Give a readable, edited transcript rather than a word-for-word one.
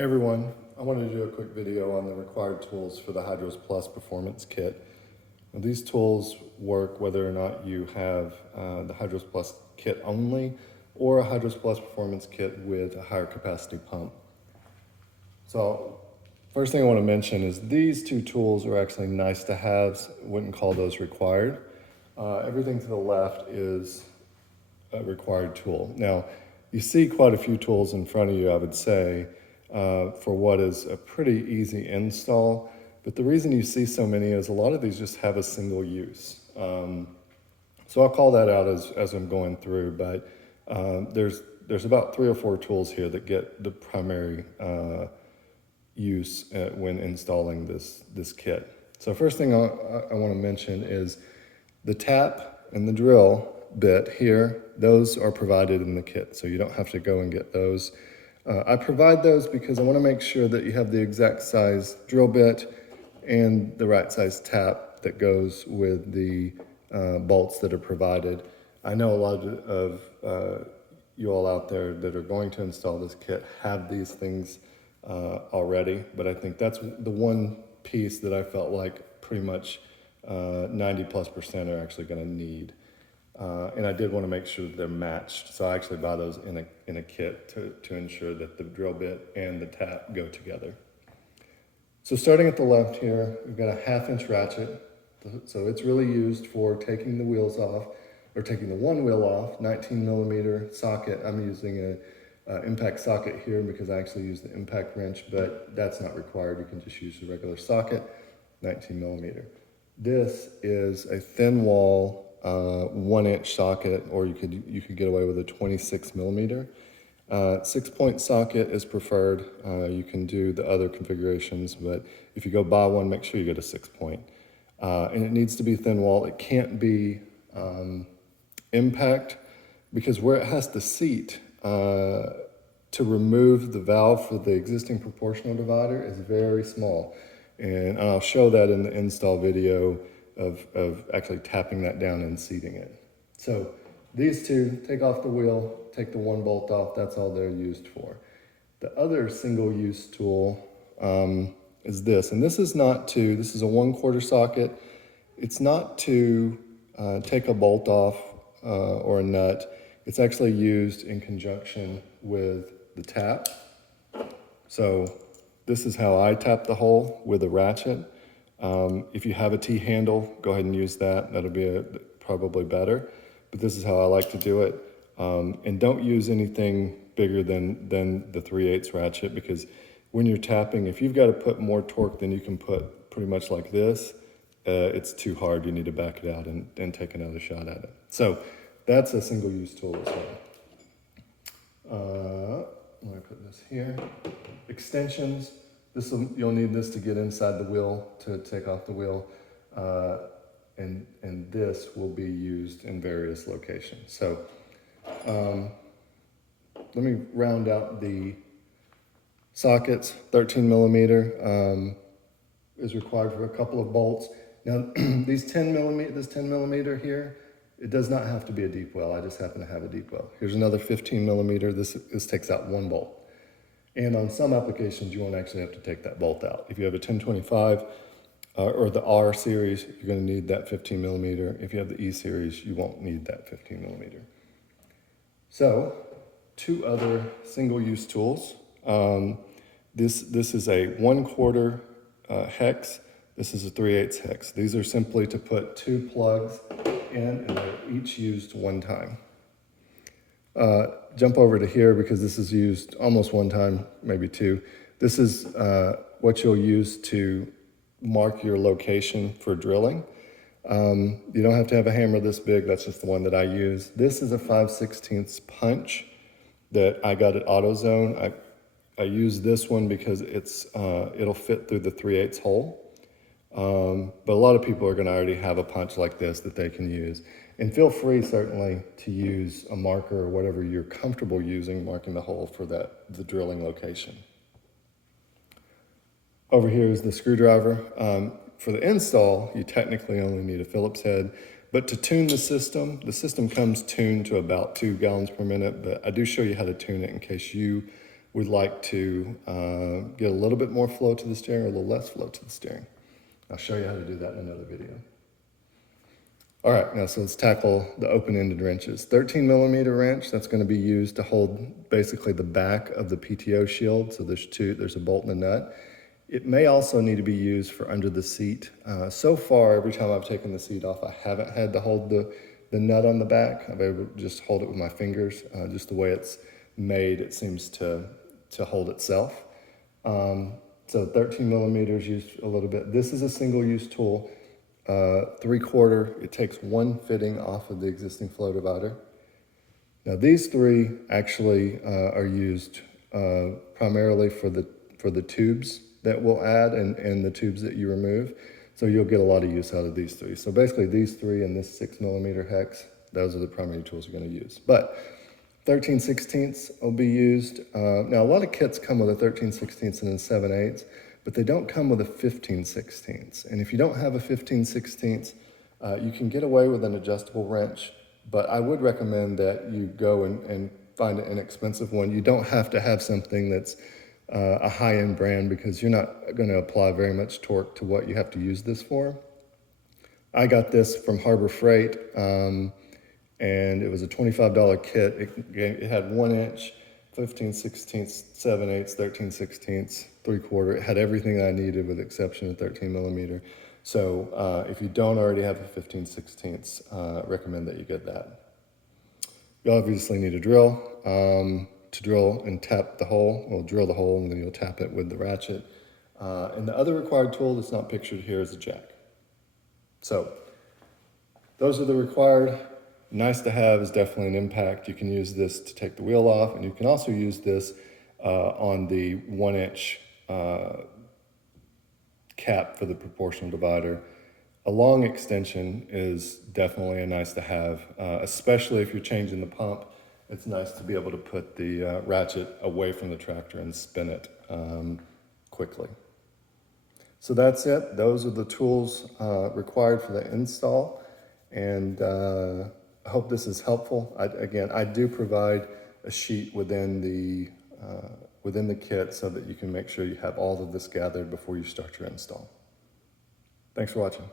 Hey everyone, I wanted to do a quick video on the required tools for the HydrosPlus Performance Kit. Now, these tools work whether or not you have the HydrosPlus kit only or a HydrosPlus Performance Kit with a higher capacity pump. So first thing I want to mention is these two tools are actually nice to haves, wouldn't call those required. Everything to the left is a required tool. Now, you see quite a few tools in front of you, I would say, for what is a pretty easy install. But the reason you see so many is a lot of these just have a single use. So I'll call that out as I'm going through, but there's about 3 or 4 tools here that get the primary use when installing this kit. So first thing I want to mention is the tap and the drill bit here, those are provided in the kit, so you don't have to go and get those. I provide those because I want to make sure that you have the exact size drill bit and the right size tap that goes with the bolts that are provided. I know a lot of you all out there that are going to install this kit have these things already, but I think that's the one piece that I felt like pretty much 90+% are actually going to need. And I did want to make sure that they're matched. So I actually buy those in a kit to ensure that the drill bit and the tap go together. So starting at the left here, we've got a 1/2-inch ratchet. So it's really used for taking the wheels off, or taking the one wheel off, 19mm socket. I'm using a impact socket here because I actually use the impact wrench, but that's not required. You can just use the regular socket, 19mm. This is a thin wall 1-inch socket, or you could get away with a 26mm. 6-point socket is preferred. You can do the other configurations, but if you go buy one, make sure you get a 6-point. And it needs to be thin wall. It can't be impact, because where it has to seat to remove the valve for the existing proportional divider is very small. And I'll show that in the install video of actually tapping that down and seating it. So these two, take off the wheel, take the one bolt off, that's all they're used for. The other single-use tool is this, and this is a 1/4 socket. It's not to take a bolt off or a nut. It's actually used in conjunction with the tap. So this is how I tap the hole with a ratchet. If you have a T-handle, go ahead and use that. That'll be probably better. But this is how I like to do it. And don't use anything bigger than the 3/8 ratchet, because when you're tapping, if you've got to put more torque than you can put pretty much like this, it's too hard. You need to back it out and take another shot at it. So that's a single-use tool as well. Let me put this here. Extensions. You'll need this to get inside the wheel, to take off the wheel, and this will be used in various locations. So let me round out the sockets. 13mm is required for a couple of bolts. Now this 10mm here, it does not have to be a deep well. I just happen to have a deep well. Here's another 15mm. This takes out one bolt. And on some applications, you won't actually have to take that bolt out. If you have a 1025 or the R series, you're going to need that 15mm. If you have the E series, you won't need that 15mm. So, 2 other single-use tools. This is a 1/4 hex. This is a 3/8 hex. These are simply to put 2 plugs in, and they're each used one time. Jump over to here because this is used almost one time, maybe 2. This is what you'll use to mark your location for drilling. You don't have to have a hammer this big. That's just the one that I use. This is a 5/16 punch that I got at AutoZone. I use this one because it'll fit through the 3/8 hole. But a lot of people are going to already have a punch like this that they can use. And feel free, certainly, to use a marker or whatever you're comfortable using, marking the hole for the drilling location. Over here is the screwdriver. For the install, you technically only need a Phillips head. But to tune the system comes tuned to about 2 gallons per minute, but I do show you how to tune it in case you would like to get a little bit more flow to the steering or a little less flow to the steering. I'll show you how to do that in another video. All right, now so let's tackle the open-ended wrenches. 13 millimeter wrench, that's going to be used to hold basically the back of the PTO shield. So there's a bolt and a nut. It may also need to be used for under the seat. So far, every time I've taken the seat off, I haven't had to hold the nut on the back. I've been able to just hold it with my fingers. Just the way it's made, it seems to hold itself. So 13 millimeters used a little bit. This is a single-use tool. 3/4, it takes one fitting off of the existing flow divider. Now these three actually are used primarily for the tubes that we'll add and the tubes that you remove. So you'll get a lot of use out of these three. So basically these three and this 6 millimeter hex, those are the primary tools we're going to use. But 13/16 will be used. Now a lot of kits come with a 13/16 and a 7/8, but they don't come with a 15/16. And if you don't have a 15/16, you can get away with an adjustable wrench, but I would recommend that you go and find an inexpensive one. You don't have to have something that's a high-end brand because you're not going to apply very much torque to what you have to use this for. I got this from Harbor Freight, and it was a $25 kit. It had 1 inch, 15/16, 7/8, 13/16, 3/4. It had everything I needed with the exception of 13 millimeter. So if you don't already have a 15/16, recommend that you get that. You obviously need a drill to drill and tap the hole. We'll drill the hole and then you'll tap it with the ratchet. And the other required tool that's not pictured here is a jack. So those are the required. Nice to have is definitely an impact. You can use this to take the wheel off, and you can also use this on the 1 inch cap for the proportional divider. A long extension is definitely a nice to have, especially if you're changing the pump. It's nice to be able to put the ratchet away from the tractor and spin it quickly. So that's it. Those are the tools required for the install, and I hope this is helpful. Again, I do provide a sheet within the kit so that you can make sure you have all of this gathered before you start your install. Thanks for watching.